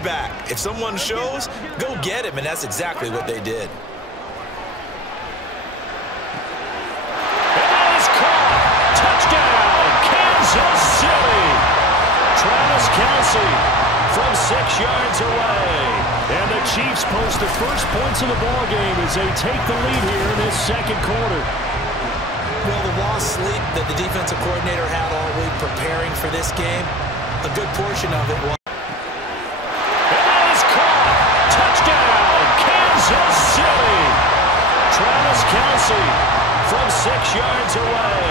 Back. If someone shows, go get him, and that's exactly what they did. And that is caught. Touchdown, Kansas City. Travis Kelce from 6 yards away. And the Chiefs post the first points of the ballgame as they take the lead here in this second quarter. Well, the lost sleep that the defensive coordinator had all week preparing for this game, a good portion of it was. Kansas City. Travis Kelce from 6 yards away.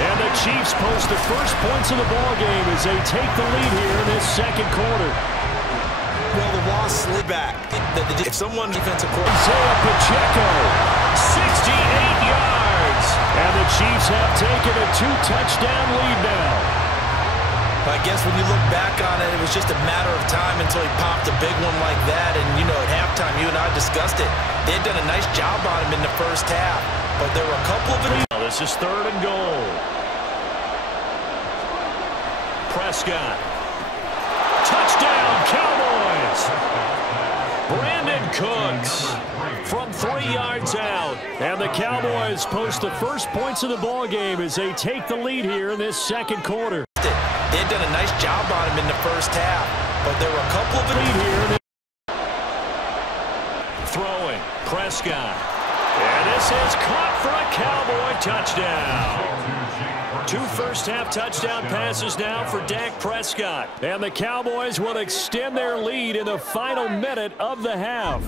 And the Chiefs post the first points of the ballgame as they take the lead here in this second quarter. Well, the lost sleep back. If someone defensive coordinator. Isaiah Pacheco, 68 yards. And the Chiefs have taken a 2-touchdown lead now. I guess when you look back on it, it was just a matter of time until he popped a big one like that. And, you know, at halftime, you and I discussed it. They had done a nice job on him in the first half. But there were a couple of it. This is 3rd and goal. Prescott. Touchdown, Cowboys. Brandon Cooks from 3 yards out. And the Cowboys post the first points of the ballgame as they take the lead here in this second quarter. They had done a nice job on him in the first half, but there were a couple of lead here. Throwing, Prescott. And this is caught for a Cowboy touchdown. 2 first-half touchdown passes now for Dak Prescott. And the Cowboys will extend their lead in the final minute of the half.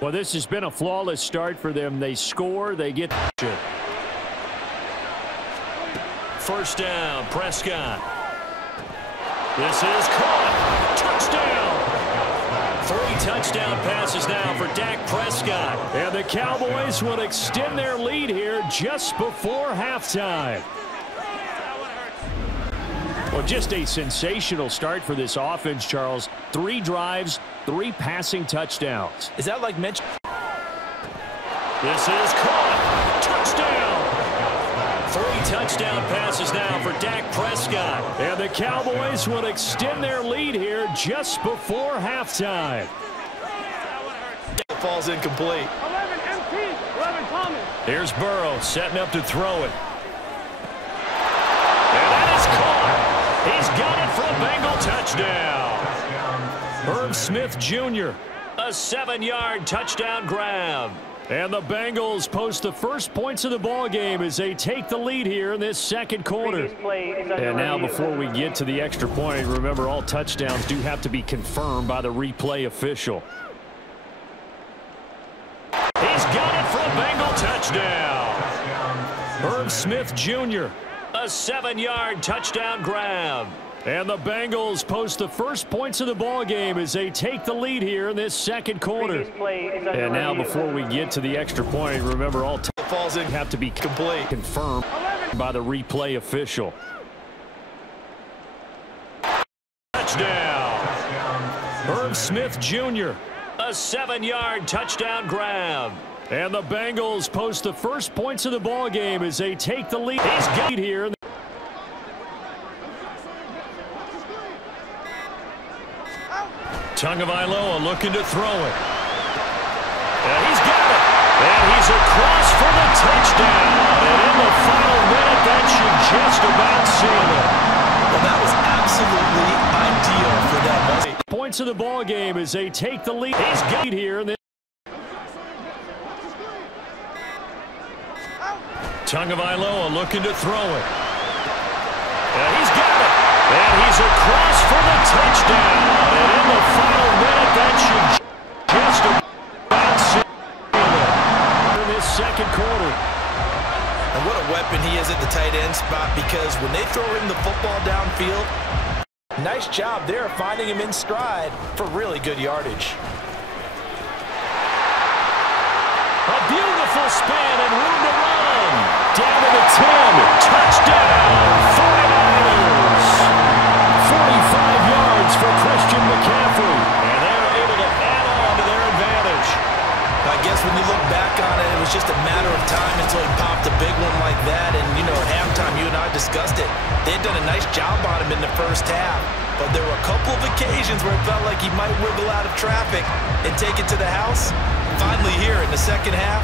Well, this has been a flawless start for them. They score, they get it. First down, Prescott. This is caught. Touchdown. 3 touchdown passes now for Dak Prescott. And the Cowboys will extend their lead here just before halftime. Well, just a sensational start for this offense, Charles. 3 drives, 3 passing touchdowns. Is that like Mitch? This is caught. Touchdown. 3 touchdown passes now for Dak Prescott. And the Cowboys will extend their lead here just before halftime. Falls incomplete. 11 empty, 11 Thomas. Here's Burrow setting up to throw it. And that is caught. He's got it for a Bengal touchdown. Herb Smith Jr., a 7-yard touchdown grab. And the Bengals post the first points of the ballgame as they take the lead here in this second quarter. And now before we get to the extra point, remember all touchdowns do have to be confirmed by the replay official. He's got it for a Bengal touchdown. Herb Smith Jr., a 7-yard touchdown grab. And the Bengals post the first points of the ballgame as they take the lead here in this second quarter. And now before we get to the extra point, remember all falls in have to be confirmed by the replay official. Touchdown. Herb Smith Jr., a 7-yard touchdown grab. And the Bengals post the first points of the ballgame as they take the lead. He's got it here. Tagovailoa looking to throw it. And he's got it. And he's across for the touchdown. And in the final minute, that should just about seal it. Well, that was absolutely ideal for them. Points of the ball game as they take the lead. He's got it here. Tagovailoa looking to throw it. And he's got it. And he's across for the touchdown. And in the final minute, that should just about seal it in this second quarter. And what a weapon he is at the tight end spot, because when they throw him the football downfield, nice job there finding him in stride for really good yardage. A beautiful spin and room to run. Down to the 10. Touchdown, 49ers. 45 yards for Christian McCaffrey. And they're able to add on to their advantage. I guess when you look back on it, it was just a matter of time until he popped a big one like that. And, you know, at halftime, you and I discussed it. They had done a nice job on him in the first half. but there were a couple of occasions where it felt like he might wiggle out of traffic and take it to the house. Finally here in the second half.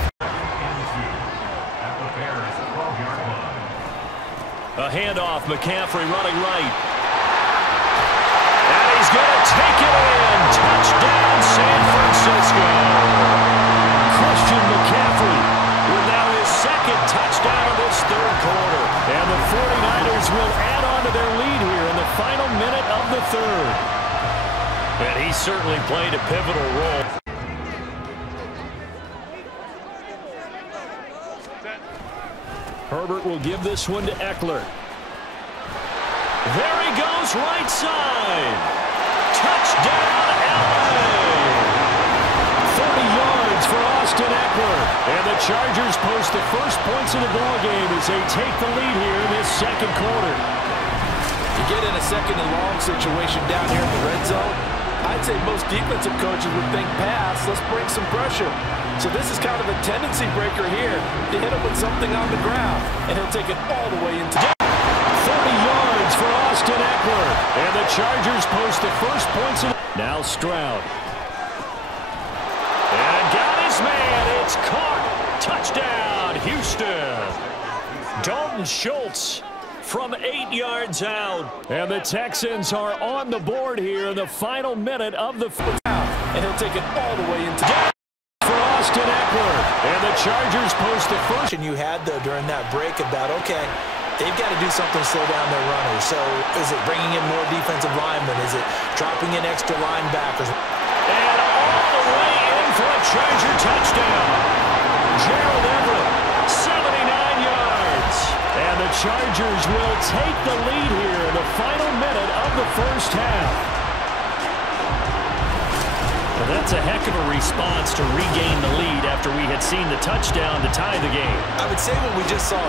A handoff, McCaffrey running right. And he's going to take it in. Touchdown, San Francisco. Christian McCaffrey with now his second touchdown of this third quarter. And the 49ers will add on to their lead here in the final minute of the third. And he certainly played a pivotal role. Herbert will give this one to Eckler. There he goes, right side. Touchdown, LA. 30 yards for Austin Eckler. And the Chargers post the first points of the ballgame as they take the lead here in this second quarter. You get in a second and long situation down here in the red zone, I'd say most defensive coaches would think pass, let's bring some pressure. So this is kind of a tendency breaker here to hit him with something on the ground, and he'll take it all the way into 30 yards for Austin Eckler. And the Chargers post the first points of the... Now Stroud. And got his man. It's caught. Touchdown, Houston. Dalton Schultz from 8 yards out. And the Texans are on the board here in the final minute of the... And he'll take it all the way into... Austin Eckler. And the Chargers post the first. And you had, though, during that break about, okay, they've got to do something to slow down their runners. So is it bringing in more defensive linemen? Is it dropping in extra linebackers? And all the way in for a Charger touchdown. Gerald Everett, 79 yards. And the Chargers will take the lead here in the final minute of the first half. Well, that's a heck of a response to regain the lead after we had seen the touchdown to tie the game. I would say what we just saw.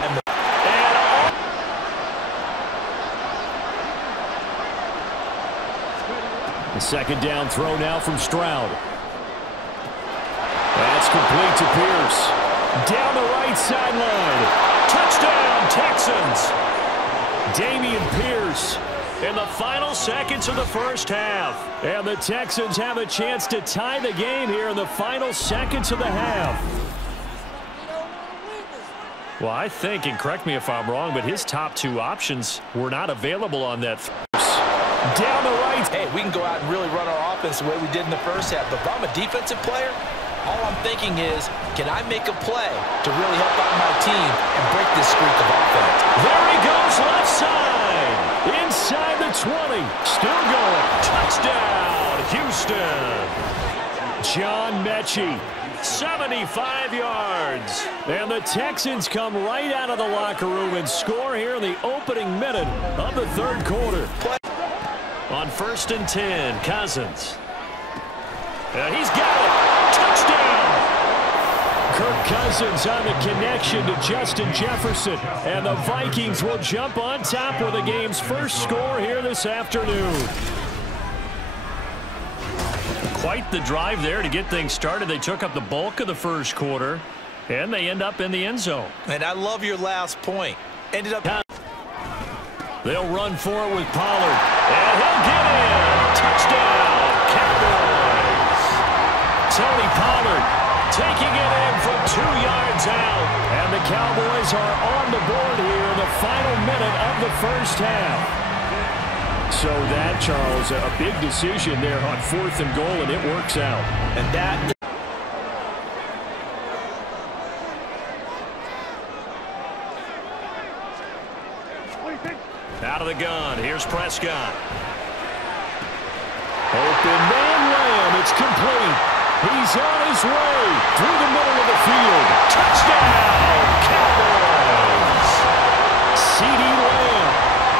The second down throw now from Stroud. That's complete to Pierce. Down the right sideline. Touchdown, Texans. Dameon Pierce. In the final seconds of the first half. And the Texans have a chance to tie the game here in the final seconds of the half. Well, I think, and correct me if I'm wrong, but his top two options were not available on that. Down the right. Hey, we can go out and really run our offense the way we did in the first half. But if I'm a defensive player, all I'm thinking is, can I make a play to really help out my team and break this streak of offense? There he goes, left side. Inside the 20. Still going. Touchdown, Houston. John Mechie, 75 yards. And the Texans come right out of the locker room and score here in the opening minute of the third quarter. On 1st and 10, Cousins. He's got it. Touchdown. Kirk Cousins on the connection to Justin Jefferson. And the Vikings will jump on top with the game's first score here this afternoon. Quite the drive there to get things started. They took up the bulk of the first quarter, and they end up in the end zone. And I love your last point. Ended up... They'll run for it with Pollard. And he'll get in. Touchdown, Cowboys. Tony Pollard taking it in from 2 yards out. And the Cowboys are on the board here in the final minute of the first half. So that, Charles, a big decision there on 4th and goal, and it works out. And that... Out of the gun. Here's Prescott. Open man Lamb. It's complete. He's on his way through the middle of the field. Touchdown, Cowboys. C.D. Lamb,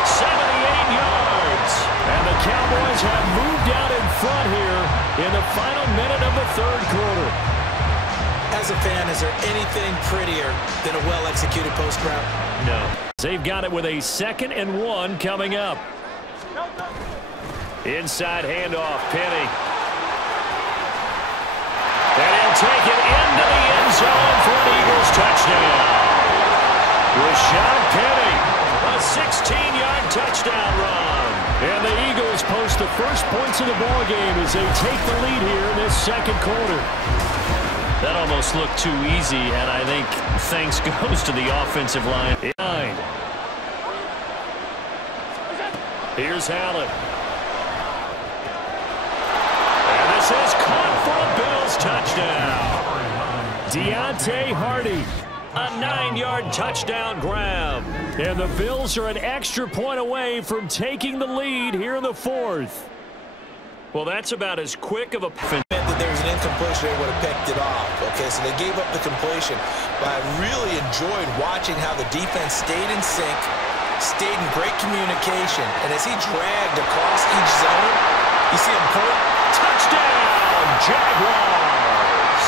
78 yards. And the Cowboys have moved out in front here in the final minute of the third quarter. As a fan, is there anything prettier than a well-executed post route? No. They've got it with a 2nd and 1 coming up. Inside handoff, Penny. And he'll take it into the end zone for an Eagles touchdown. Rashad Penny, a 16-yard touchdown run. And the Eagles post the first points of the ball game as they take the lead here in this second quarter. That almost looked too easy, and I think thanks goes to the offensive line. 9. Here's Allen. And this is caught for a Bills touchdown. Deontay Hardy. A 9-yard touchdown grab. And the Bills are an extra point away from taking the lead here in the fourth. Well, that's about as quick of a... There was an incompletion, they would have picked it off. Okay, so they gave up the completion. But I really enjoyed watching how the defense stayed in sync, stayed in great communication. And as he dragged across each zone, you see him point. Touchdown, Jaguars!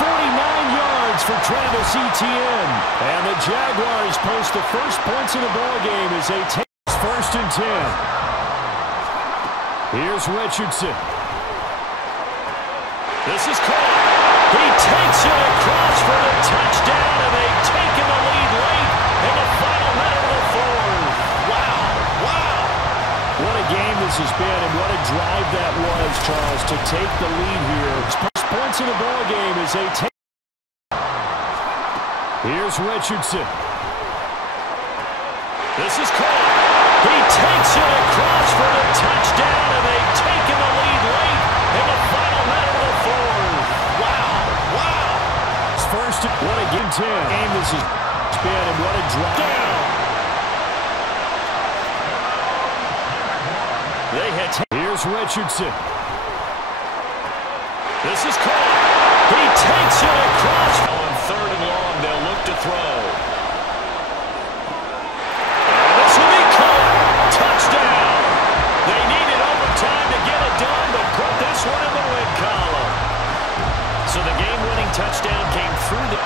49 yards for Travis Etienne. And the Jaguars post the first points of the ball game as they take first and 10. Here's Richardson. This is caught. He takes it across for the touchdown, and they've taken the lead late in the final minute of the fourth. Wow, wow. What a game this has been, and what a drive that was, Charles, to take the lead here. First points in the ball game as they take. Here's Richardson. This is caught. He takes it across for the touchdown, and they've taken the lead late in the final minute of the fourth. Wow, wow. It's first, what a game 10. Game this has been, and what a drive. Down. They had. Here's Richardson. This is caught. He takes it across. On third and long, they'll look to throw. And this will be caught. Touchdown. They needed overtime to get it done, but put this one in the win column. So the game-winning touchdown came through the...